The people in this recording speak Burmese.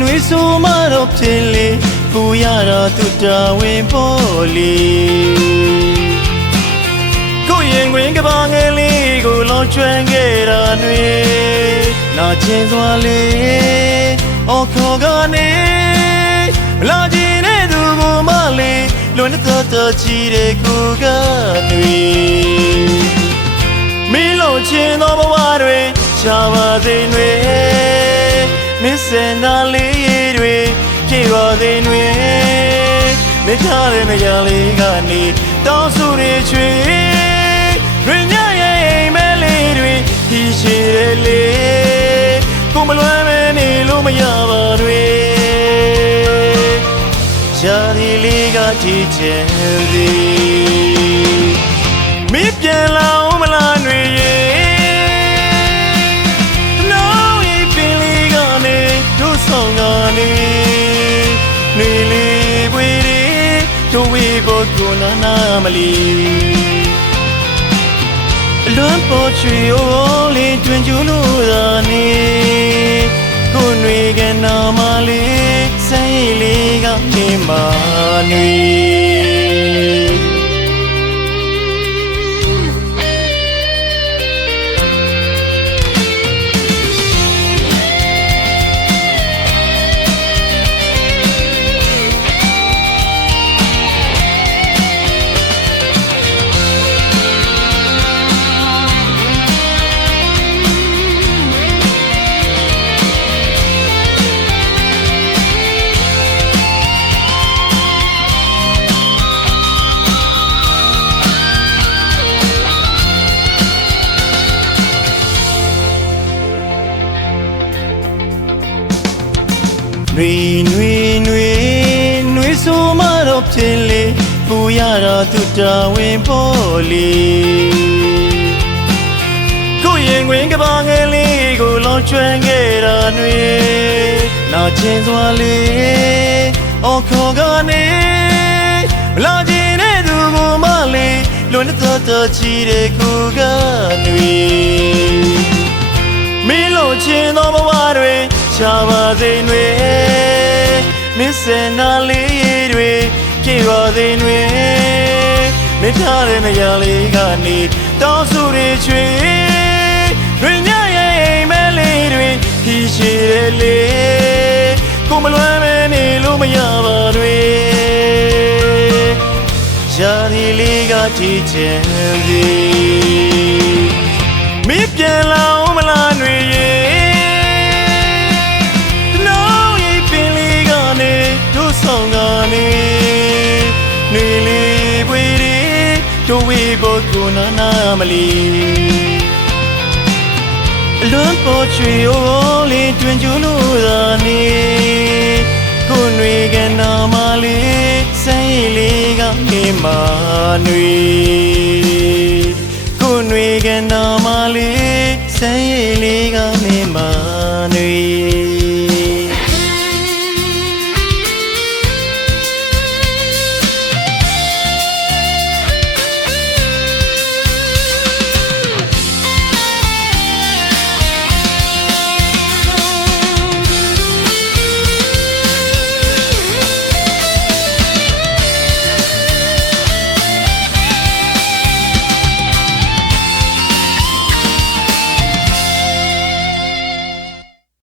နွေဆိုမှတော့ဖြစ်လေကိုရတာသူတာဝင်ပေါ်လေကိုရင်ခွင်ကဘာငယ်လေးကိုလောချွမ်းခဲ့တာနွေနာကျင်စွာလေးအော်ခေါ်ကနေမလာချင်တဲ့သူကိုမလေးလွန်တော့ချီတဲ့ကိုကနွေမီးလို့ချင်သောဘဝတွင်ရှားပါစေနွေမစ်စင်နာလေးတွေပြေပါစေနွေမထားတဲ့နေရာလေးကနေတောင်းဆိုတွေချွေတွင်ညရဲ့အိမ်မဲလေးတွေဒီရှိတယ်လေကိုမလွမ်းမနေလို့မရပါတွေရှားဒီလေးကကြည့်ချင်သည်မင်းပြန်လာဦးမလားနွေရဲ့ဆောင်ကနေနွေလေးပွေတွေတို့ဝေဖို့ကိုနာမလီလွမ်းပေါ်ချွေအိုးလေးတွင်ကျူလို့သာနေကိုနွေကနာမလေးစိတ်လေးကနေမှနွေနွေဆိုမှတော့ဖြစ်လေပူရတာသူတာဝင်ပေါ်လေကိုရင်ခွင်ကဘာငယ်လေးကိုလောချွမ်းခဲ့တာနွေနာကျင်စွာလေးအော်ခေါ်ကနေမလာချင်တဲ့သူကိုမလေးလွန်တော့ချီတဲ့ကိုကနွေမင်းလို့ချင်သောဘဝတွင်ရှားပါစေနွေမစ်စင်နာလေးတွေပြေပါစေနွေမထားတဲ့နေရာလေးကနေတောင်းဆိုတွေချွေတွင်ညရဲ့အိမ်မဲလေးတွေဖြီးရှိတယ်လေကိုမလွမ်းမနေလို့မရပါတွေရှားဒီလေးကကြည့်ချင်သည်မင်းပြန်လာဦးမလားနွေရဲ့ဆောင်ကနေနွေလေးပွေတွေတို့ဝေဖို့ကိုနာမလီလွမ်းပေါ်ချွေအိုးလေးတွင်ကျူလို့သာနေကိုနွေကနာမလေးစိတ်လေးကနေမှနွေကိုနွေကနာမလေးစိတ်လေးကနေမှ